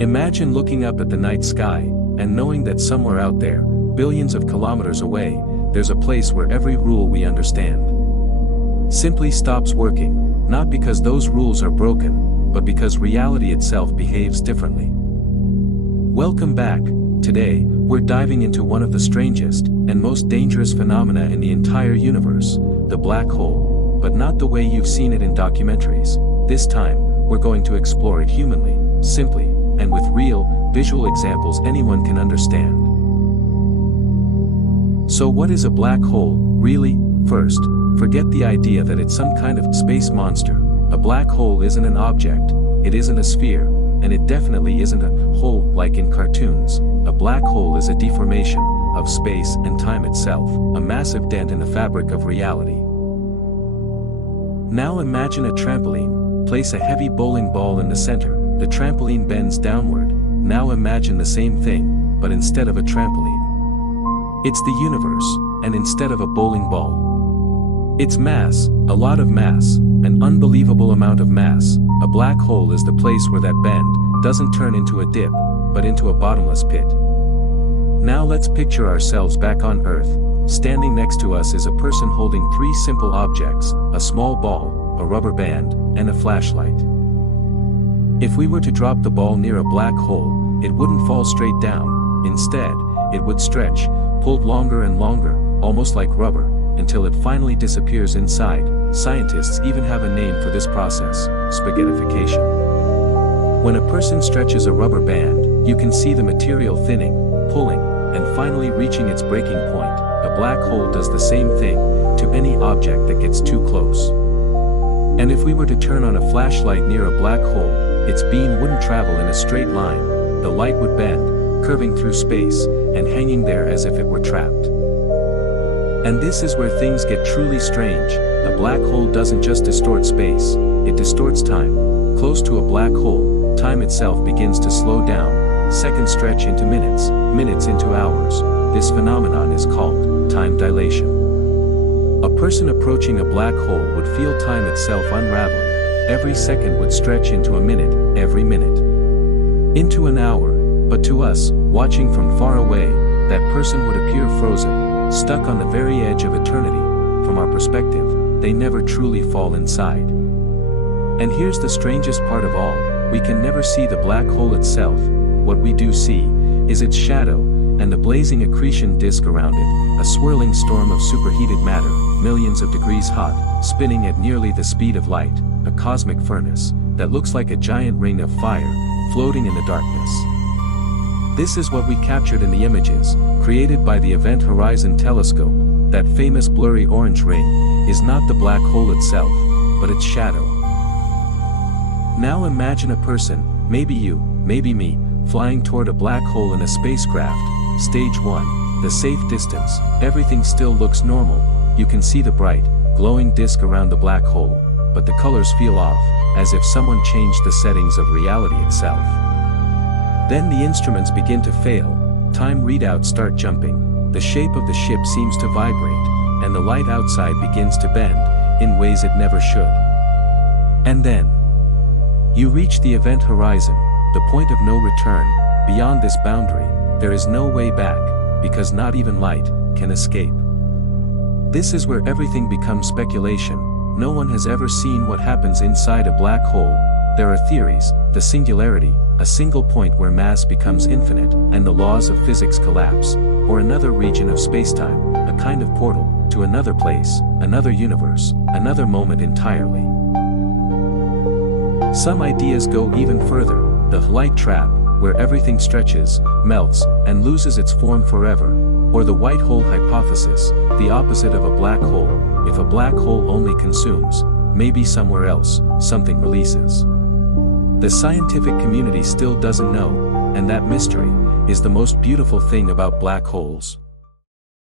Imagine looking up at the night sky, and knowing that somewhere out there, billions of kilometers away, there's a place where every rule we understand simply stops working, not because those rules are broken, but because reality itself behaves differently. Welcome back. Today, we're diving into one of the strangest and most dangerous phenomena in the entire universe, the black hole, but not the way you've seen it in documentaries. This time, we're going to explore it humanly, simply, and with real, visual examples anyone can understand. So what is a black hole, really? First, forget the idea that it's some kind of space monster. A black hole isn't an object, it isn't a sphere, and it definitely isn't a hole like in cartoons. A black hole is a deformation of space and time itself, a massive dent in the fabric of reality. Now imagine a trampoline. Place a heavy bowling ball in the center. The trampoline bends downward. Now imagine the same thing, but instead of a trampoline, it's the universe, and instead of a bowling ball, it's mass, a lot of mass, an unbelievable amount of mass. A black hole is the place where that bend doesn't turn into a dip, but into a bottomless pit. Now let's picture ourselves back on Earth. Standing next to us is a person holding three simple objects: a small ball, a rubber band, and a flashlight. If we were to drop the ball near a black hole, it wouldn't fall straight down. Instead, it would stretch, pulled longer and longer, almost like rubber, until it finally disappears inside. Scientists even have a name for this process: spaghettification. When a person stretches a rubber band, you can see the material thinning, pulling, and finally reaching its breaking point. A black hole does the same thing to any object that gets too close. And if we were to turn on a flashlight near a black hole, its beam wouldn't travel in a straight line. The light would bend, curving through space, and hanging there as if it were trapped. And this is where things get truly strange. A black hole doesn't just distort space, it distorts time. Close to a black hole, time itself begins to slow down. Seconds stretch into minutes, minutes into hours. This phenomenon is called time dilation. A person approaching a black hole would feel time itself unraveling. Every second would stretch into a minute, every minute into an hour. But to us, watching from far away, that person would appear frozen, stuck on the very edge of eternity. From our perspective, they never truly fall inside. And here's the strangest part of all: we can never see the black hole itself. What we do see is its shadow, and the blazing accretion disk around it, a swirling storm of superheated matter, millions of degrees hot, spinning at nearly the speed of light, a cosmic furnace that looks like a giant ring of fire, floating in the darkness. This is what we captured in the images, created by the Event Horizon Telescope. That famous blurry orange ring is not the black hole itself, but its shadow. Now imagine a person, maybe you, maybe me, flying toward a black hole in a spacecraft. Stage 1, the safe distance. Everything still looks normal. You can see the bright, glowing disk around the black hole, but the colors feel off, as if someone changed the settings of reality itself. Then the instruments begin to fail, time readouts start jumping, the shape of the ship seems to vibrate, and the light outside begins to bend, in ways it never should. And then you reach the event horizon, the point of no return. Beyond this boundary, there is no way back, because not even light can escape. This is where everything becomes speculation. No one has ever seen what happens inside a black hole. There are theories: the singularity, a single point where mass becomes infinite, and the laws of physics collapse, or another region of spacetime, a kind of portal, to another place, another universe, another moment entirely. Some ideas go even further: the light trap, where everything stretches, melts, and loses its form forever, or the white hole hypothesis, the opposite of a black hole. If a black hole only consumes, maybe somewhere else, something releases. The scientific community still doesn't know, and that mystery is the most beautiful thing about black holes.